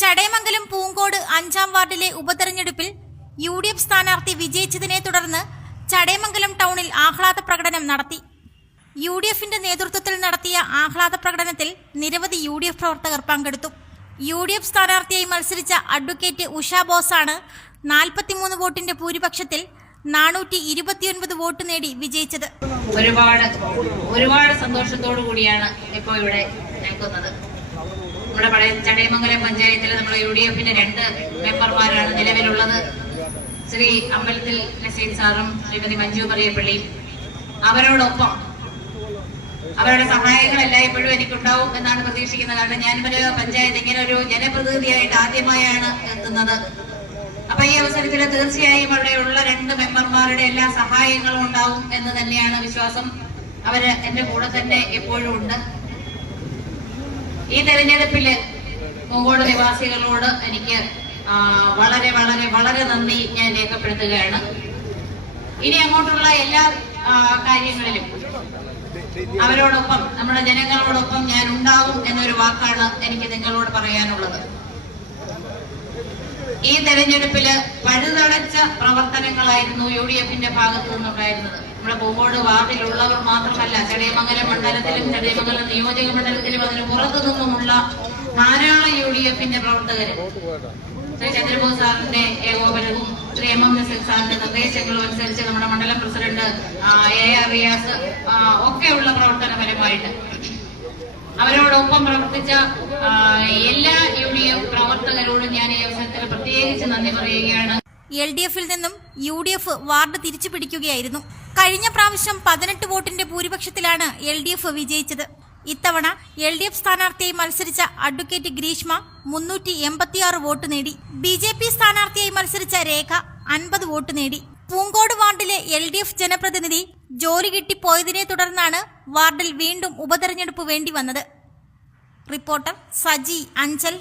ചടയമംഗലം പൂങ്കോട് 5-ാം വാർഡിലെ ഉപതെരഞ്ഞെടുപ്പിൽ UDF സ്ഥാനാർത്ഥി വിജയിച്ചതിനെ തുടർന്ന് ചടയമംഗലം ടൗണിൽ ആഹ്ലാദ പ്രകടനം നടത്തി. UDFന്റെ നേതൃത്വത്തിൽ നടത്തിയ ആഹ്ലാദ പ്രകടനത്തിൽ നിരവധി UDF പ്രവർത്തകർ പങ്കെടുത്തു. UDF സ്ഥാനാർത്ഥിയായി മത്സരിച്ച അഡ്വക്കേറ്റ് ഉഷ ബോസാണ് 43 വോട്ടിന്റെ ഭൂരിപക്ഷത്തിൽ 429 വോട്ട് നേടി വിജയിച്ചത്. ഒരുപാട് സന്തോഷത്തോടു കൂടിയാണ് ഇപ്പോൾ ഇവിടെ നിൽക്കുന്നത്. നമ്മുടെ ചടയമംഗലം പഞ്ചായത്തിലെ നമ്മുടെ UDFന്റെ 2 മെമ്പർമാരാണ് നിലവിലുള്ളത്. ശ്രീ അമ്പലത്തിൽ നസീർ സാറും ശ്രീമതി മഞ്ജു പറയപ്പള്ളിയും. അവരോടൊപ്പം അവരുടെ സഹായങ്ങൾ എല്ലായ്പ്പോഴും എനിക്കുണ്ടാവും എന്നാണ് പ്രതീക്ഷിക്കുന്നത്. കാരണം ഞാനൊരു പഞ്ചായത്ത് ഇങ്ങനെ ഒരു ജനപ്രതിനിധിയായിട്ട് ആദ്യമായാണ് എത്തുന്നത്. അപ്പൊ ഈ അവസരത്തിൽ തീർച്ചയായും അവിടെയുള്ള 2 മെമ്പർമാരുടെ എല്ലാ സഹായങ്ങളും ഉണ്ടാവും എന്ന് തന്നെയാണ് വിശ്വാസം. അവര് എന്റെ കൂടെ തന്നെ എപ്പോഴും ഉണ്ട്. ഈ തെരഞ്ഞെടുപ്പില് പൂങ്കോട് നിവാസികളോട് എനിക്ക് വളരെ വളരെ വളരെ നന്ദി ഞാൻ രേഖപ്പെടുത്തുകയാണ്. ഇനി അങ്ങോട്ടുള്ള എല്ലാ കാര്യങ്ങളിലും അവരോടൊപ്പം നമ്മുടെ ജനങ്ങളോടൊപ്പം ഞാൻ ഉണ്ടാവും എന്നൊരു വാക്കാണ് എനിക്ക് നിങ്ങളോട് പറയാനുള്ളത്. ഈ തെരഞ്ഞെടുപ്പില് പഴുതടച്ച പ്രവർത്തനങ്ങളായിരുന്നു UDFന്റെ ഭാഗത്തു നിന്നുണ്ടായിരുന്നത്. നമ്മുടെ പൂങ്കോട് വാർഡിലുള്ളവർ മാത്രമല്ല, ചടയമംഗലം മണ്ഡലത്തിലും ചടയമംഗലം നിയോജക മണ്ഡലത്തിലും അതിന് പുറത്തു നിന്നുമുള്ള ധാരാളം UDFന്റെ പ്രവർത്തകര് ശ്രീ ചന്ദ്രബോസ് സാറിന്റെ ഏകോപനവും ശ്രീ MM നസീർ സാറിന്റെ നിർദ്ദേശങ്ങളും അനുസരിച്ച് നമ്മുടെ മണ്ഡലം പ്രസിഡന്റ് AR റിയാസ് ഒക്കെയുള്ള പ്രവർത്തനപരമായിട്ട് അവരോടൊപ്പം പ്രവർത്തിച്ച എല്ലാ UDF പ്രവർത്തകരോടും ഞാൻ ഈ അവസരത്തിൽ പ്രത്യേകിച്ച് നന്ദി പറയുകയാണ്. LDFൽ നിന്നും UDF വാർഡ് തിരിച്ചു പിടിക്കുകയായിരുന്നു. കഴിഞ്ഞ പ്രാവശ്യം 18 വോട്ടിന്റെ ഭൂരിപക്ഷത്തിലാണ് LDF വിജയിച്ചത്. ഇത്തവണ LDF സ്ഥാനാർത്ഥിയായി മത്സരിച്ച അഡ്വക്കേറ്റ് ഗ്രീഷ്മ 386 വോട്ട് നേടി. BJP സ്ഥാനാർത്ഥിയായി മത്സരിച്ച രേഖ 50 വോട്ട് നേടി. പൂങ്കോട് വാർഡിലെ LDF ജനപ്രതിനിധി ജോലി കിട്ടിപ്പോയതിനെ തുടർന്നാണ് വാർഡിൽ വീണ്ടും ഉപതെരഞ്ഞെടുപ്പ് വേണ്ടി വന്നത്. റിപ്പോർട്ടർ സജി അഞ്ചൽ.